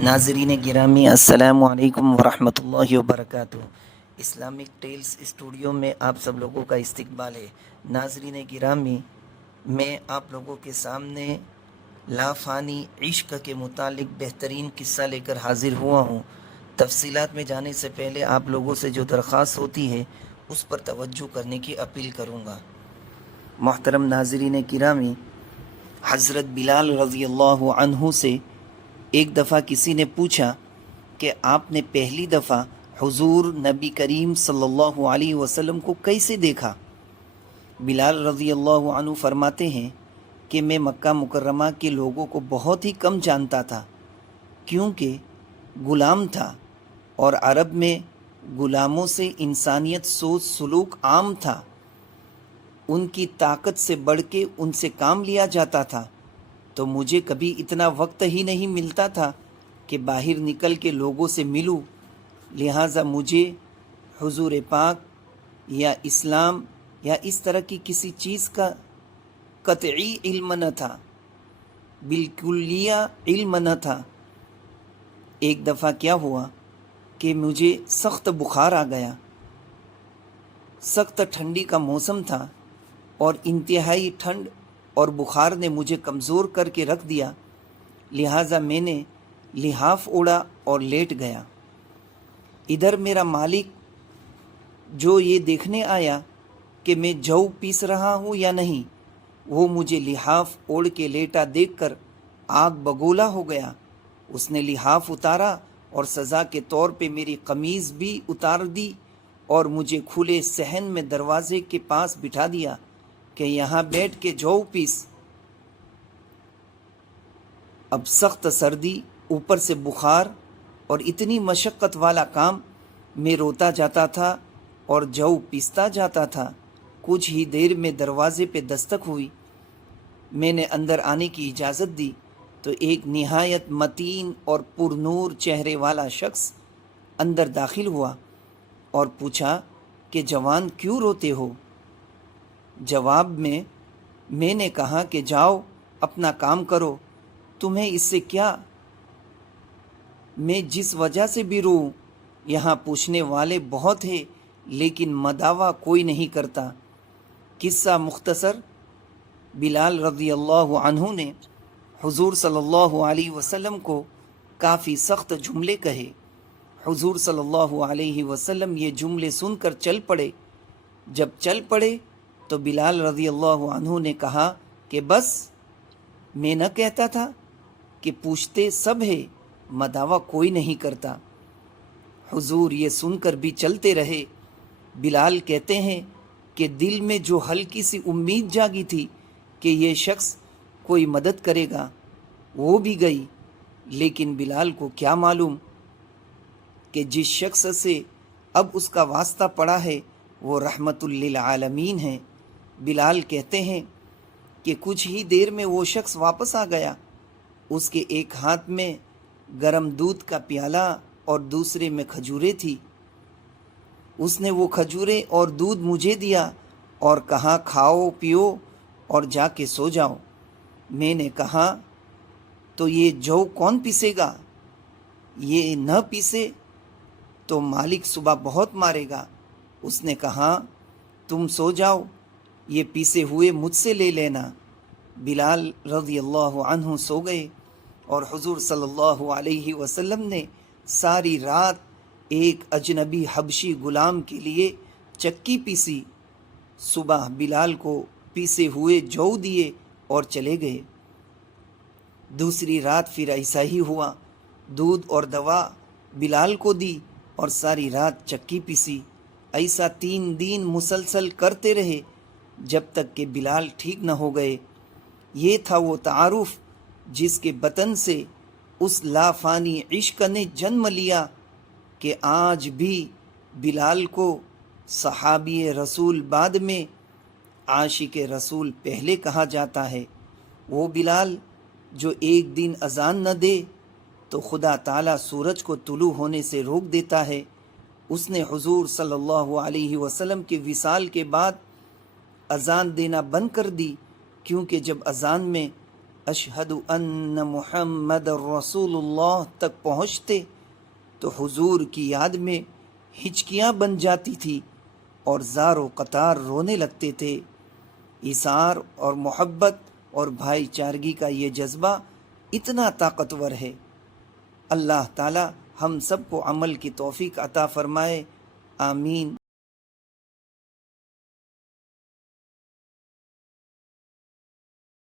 नाजरीन गिरामी अस्सलामु अलैकुम वरहमतुल्लाहि वबरकातुह। इस्लामिक टेल्स स्टूडियो में आप सब लोगों का इस्तकबाल है। नाजरीन गिरामी, मैं आप लोगों के सामने लाफ़ानी इश्क के मुतालिक बेहतरीन किस्सा लेकर हाजिर हुआ हूँ। तफसीलात में जाने से पहले आप लोगों से जो दरख्वास्त होती है उस पर तवज्जो करने की अपील करूँगा। मोहतरम नाजरीन गिरामी, हज़रत बिलाल रज़ी अल्लाहु अन्हु से एक दफ़ा किसी ने पूछा कि आपने पहली दफ़ा हुजूर नबी करीम सल्लल्लाहु अलैहि वसल्लम को कैसे देखा। बिलाल रज़ी अल्लाहु अन्हु फरमाते हैं कि मैं मक्का मुकर्रमा के लोगों को बहुत ही कम जानता था, क्योंकि ग़ुलाम था और अरब में ग़ुलामों से इंसानियत सोच सलूक आम था। उनकी ताकत से बढ़ के उनसे काम लिया जाता था, तो मुझे कभी इतना वक्त ही नहीं मिलता था कि बाहर निकल के लोगों से मिलूं। लिहाजा मुझे हुजूर पाक या इस्लाम या इस तरह की किसी चीज़ का कतई इल्म न था, बिल्कुलिया इल्म न था। एक दफ़ा क्या हुआ कि मुझे सख्त बुखार आ गया। सख्त ठंडी का मौसम था और इंतहाई ठंड और बुखार ने मुझे कमज़ोर करके रख दिया। लिहाजा मैंने लिहाफ ओढ़ा और लेट गया। इधर मेरा मालिक जो ये देखने आया कि मैं जौ पीस रहा हूँ या नहीं, वो मुझे लिहाफ ओढ़ के लेटा देखकर आग बगोला हो गया। उसने लिहाफ उतारा और सज़ा के तौर पे मेरी कमीज़ भी उतार दी और मुझे खुले सहन में दरवाज़े के पास बिठा दिया कि यहाँ बैठ के जौ पीस। अब सख्त सर्दी, ऊपर से बुखार और इतनी मशक्क़त वाला काम, मैं रोता जाता था और जौ पीसता जाता था। कुछ ही देर में दरवाज़े पे दस्तक हुई। मैंने अंदर आने की इजाज़त दी तो एक निहायत मतीन और पुरनूर चेहरे वाला शख्स अंदर दाखिल हुआ और पूछा कि जवान क्यों रोते हो। जवाब में मैंने कहा कि जाओ अपना काम करो, तुम्हें इससे क्या। मैं जिस वजह से भी रोऊं, यहाँ पूछने वाले बहुत हैं लेकिन मदावा कोई नहीं करता। किस्सा मुख्तसर, बिलाल रज़ी अल्लाहु अन्हु ने हुजूर सल्लल्लाहु अलैहि वसल्लम को काफ़ी सख्त जुमले कहे। हुजूर सल्लल्लाहु अलैहि वसल्लम ये जुमले सुनकर चल पड़े। जब चल पड़े तो बिलाल रज़ी अल्लाहु अन्हु ने कहा कि बस, मैं न कहता था कि पूछते सब है, मदावा कोई नहीं करता। हुजूर ये सुनकर भी चलते रहे। बिलाल कहते हैं कि दिल में जो हल्की सी उम्मीद जागी थी कि ये शख्स कोई मदद करेगा, वो भी गई। लेकिन बिलाल को क्या मालूम कि जिस शख्स से अब उसका वास्ता पड़ा है वो रहमतुल लिल आलमीन है। बिलाल कहते हैं कि कुछ ही देर में वो शख्स वापस आ गया। उसके एक हाथ में गरम दूध का प्याला और दूसरे में खजूरें थी। उसने वो खजूरें और दूध मुझे दिया और कहा, खाओ पियो और जाके सो जाओ। मैंने कहा, तो ये जौ कौन पीसेगा? ये न पीसे तो मालिक सुबह बहुत मारेगा। उसने कहा, तुम सो जाओ, ये पीसे हुए मुझसे ले लेना। बिलाल रज़ी अल्लाहु अन्हु सो गए और हुजूर सल्लल्लाहु अलैहि वसल्लम ने सारी रात एक अजनबी हबशी गुलाम के लिए चक्की पीसी। सुबह बिलाल को पीसे हुए जौ दिए और चले गए। दूसरी रात फिर ऐसा ही हुआ। दूध और दवा बिलाल को दी और सारी रात चक्की पीसी। ऐसा 3 दिन मुसलसल करते रहे जब तक कि बिलाल ठीक न हो गए। ये था वो तारुफ जिसके बतन से उस लाफानी इश्क ने जन्म लिया कि आज भी बिलाल को सहाबी रसूल बाद में, आशिक रसूल पहले कहा जाता है। वो बिलाल जो एक दिन अजान न दे तो खुदा ताला सूरज को तुलू होने से रोक देता है। उसने हुजूर सल्लल्लाहु अलैहि वसल्लम के विसाल के बाद अजान देना बंद कर दी, क्योंकि जब अजान में اشہد ان محمد رسول اللہ تک پہنچتے تو حضور کی یاد میں ہچکیاں بن جاتی تھی اور زار و قطار رونے لگتے تھے۔ ایثار اور محبت اور بھائی چارگی کا یہ جذبہ اتنا طاقتور ہے۔ اللہ تعالی ہم سب کو عمل کی توفیق عطا فرمائے، آمین۔